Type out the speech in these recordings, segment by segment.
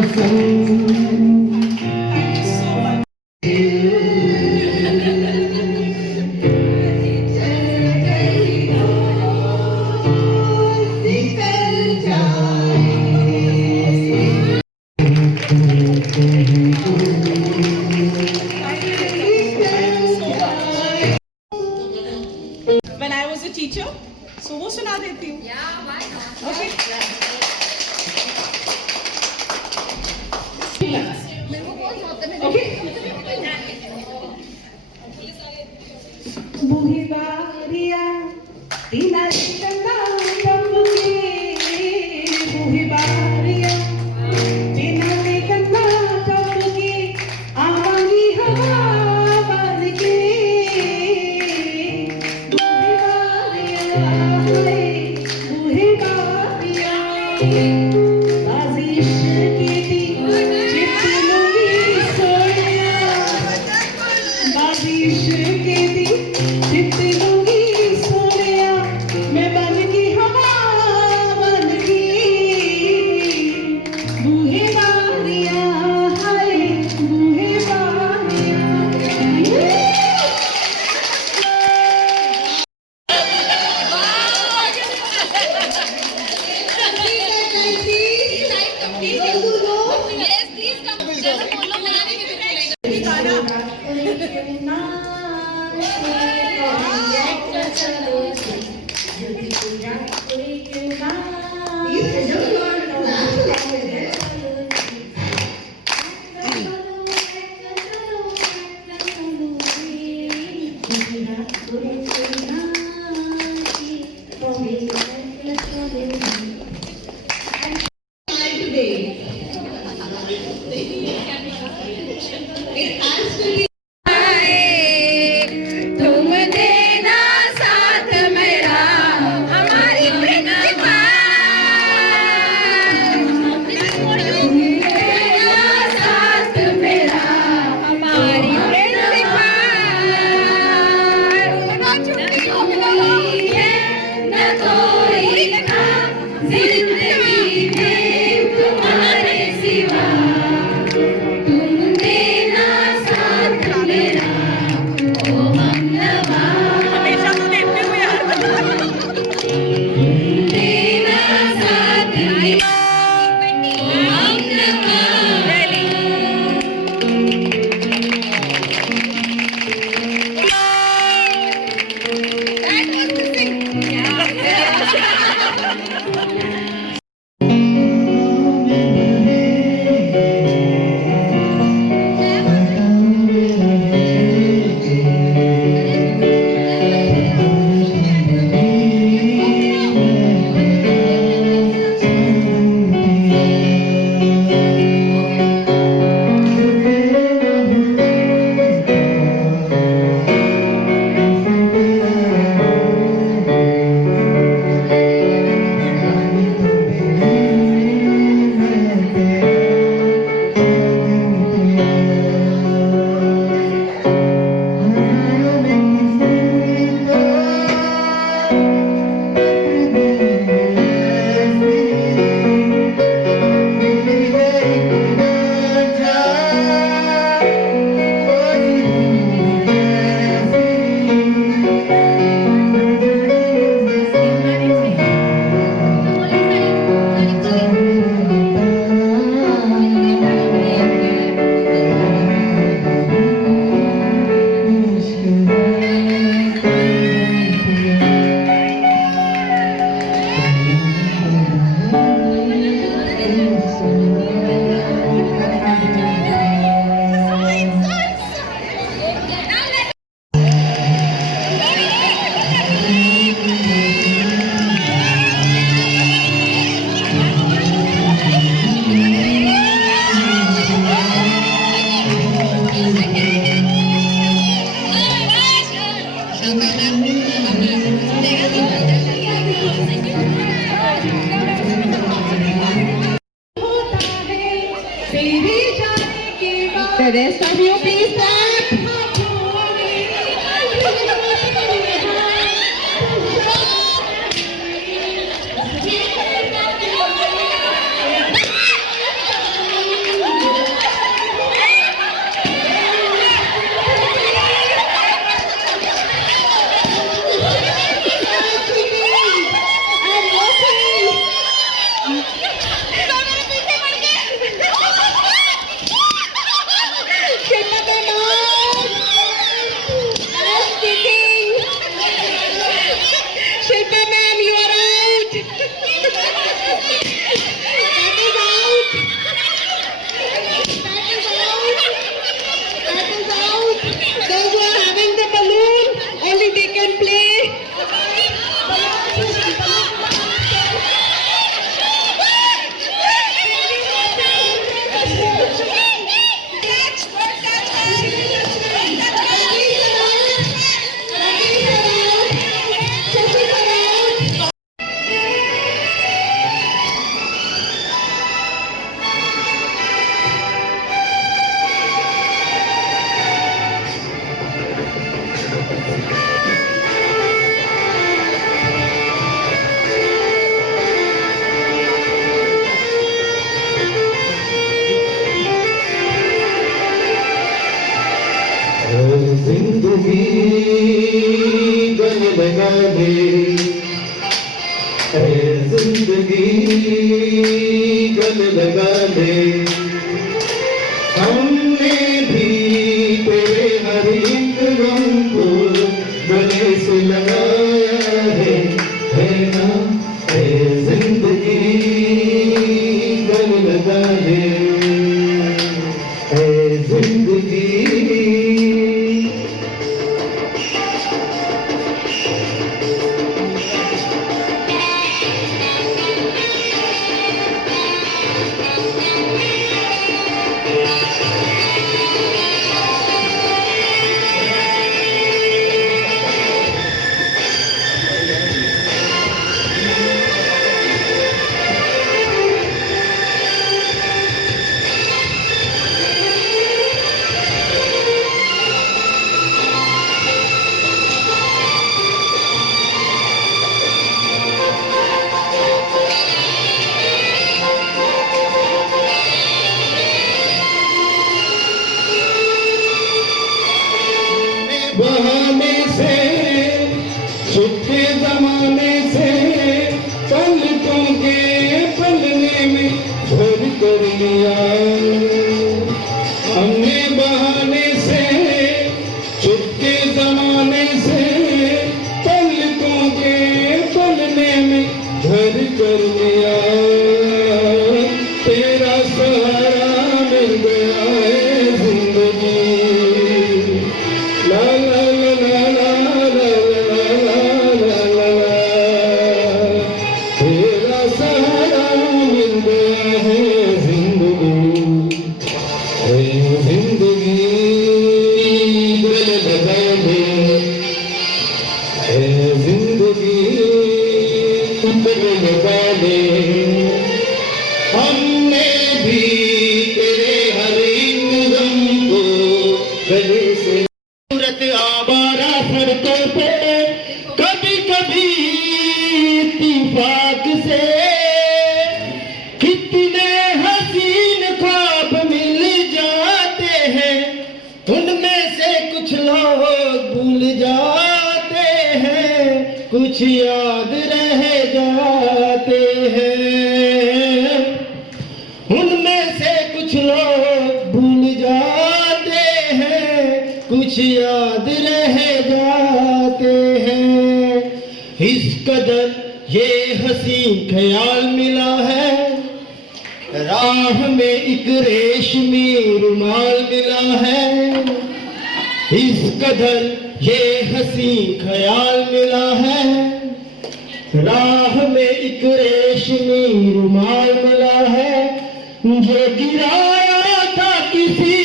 When I was a teacher, so वो सुना देती हूँ. Okay. बूही बारिया तीना चंदा कबूके बूही बारिया तीना चंदा कबूके आवांगी हवा बन के बूही बारिया बाजिश की थी जितनी सोनिया बाजिश की थी जितनी सोनिया मैं बन की हवा बन की बूही बारिया हाय बूही बारिया तुम देना साथ मेरा हमारी प्रिंसिपल तुम देना साथ मेरा हमारी प्रिंसिपल न कोई काम जिंदगी में तुम्हारे सिवा तुम देना साथ मेरा हमेशा तो देखते हुए यार देना साथ मेरा The rest of you please clap. लगा दे ऐ जिंदगी गले लगा दे हमने भी तेरे हर एक गम को गले से लगाया है ना ऐ जिंदगी गले लगा दे ऐ जिंदगी बहाने से छुपके जमाने से पलकों के पलने में भर कर लिया हमने बहाने से छुपके जमाने से पलकों के पलने में भर कर लिया तेरा सहारा मिल गया है जिंदगी ला ला ला ला ला ला ला ला ला तेरा सहारा मिल गया है जिंदगी गले लगा दे है जिंदगी गले लगा दे हमने भी तेरे हर एक गम को गले से सूरत आवारा सड़कों पे कभी कभी इत्तेफाक से कितने हसीन ख्वाब मिल जाते हैं उनमें से कुछ लोग भूल जाते हैं कुछ याद रह जाते हैं उनमें से कुछ लोग भूल जाते हैं कुछ याद रह जाते हैं इस कदर ये हंसी ख्याल मिला है राह में एक रेशमी रुमाल मिला है इस कदर ये हंसी ख्याल मिला है राह में एक रेशमी रुमाल मिला है जो गिराया था किसी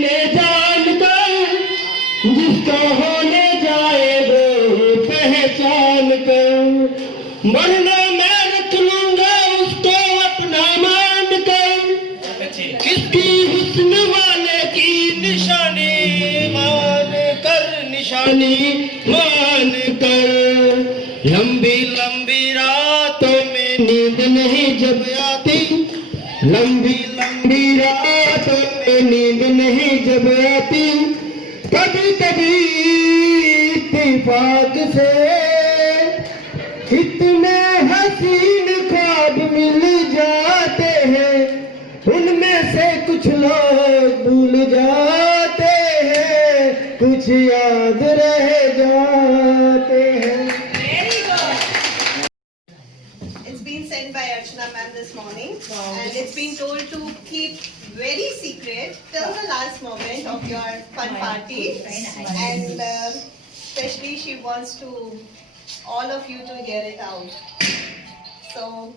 ने जानकर जिसका होने जाए वो पहचान कर वरना मैं रख लूंगा उसको अपना मान कर किसकी हुस्न वाले की निशानी मान कर लंबी लंबी रातों में नींद नहीं जब आती लंबी लंबी रातों में नींद नहीं जब आती कभी कभी इत्तेफाक से कितने हसीन ख्वाब मिल जाते हैं उनमें से कुछ लोग भूल जाते हैं कुछ याद रह जाते हैं It's been sent by Archana ma'am this morning, and it's been told to keep very secret till the last moment of your fun party. And especially she wants to all of you to hear it out. So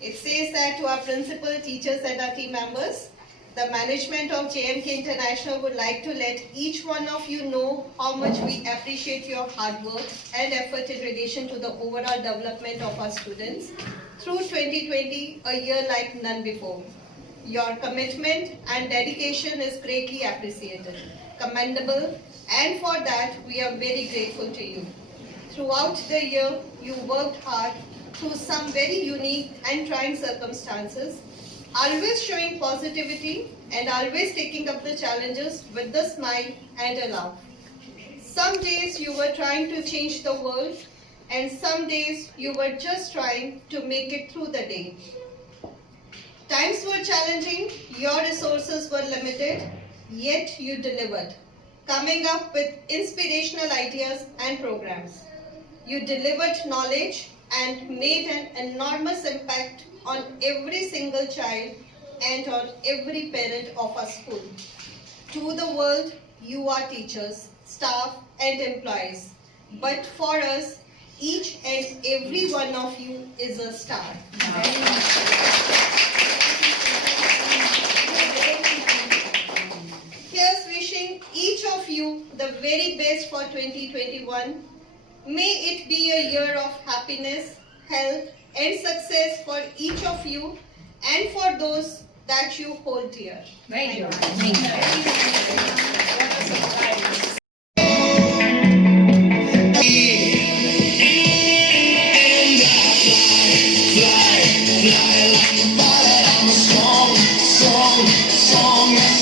it says that to our principal, teachers, and our team members, the management of JMK International would like to let each one of you know how much we appreciate your hard work and effort in relation to the overall development of our students through 2020, a year like none before. Your commitment and dedication is greatly appreciated, commendable, and for that we are very grateful to you. Throughout the year, you worked hard through some very unique and trying circumstances, always showing positivity and always taking up the challenges with a smile and a laugh. Some days you were trying to change the world, and some days you were just trying to make it through the day. Times were challenging, your resources were limited, yet you delivered, coming up with inspirational ideas and programs. You delivered knowledge and made an enormous impact on every single child and on every parent of our school. To the world, you are teachers, staff, and employees. But for us, each and every one of you is a star. Here's wishing each of you the very best for 2021. May it be a year of happiness, health, and success for each of you and for those that you hold dear. Very good. Thank you. Fly like a pilot, I'm a strong, strong, strong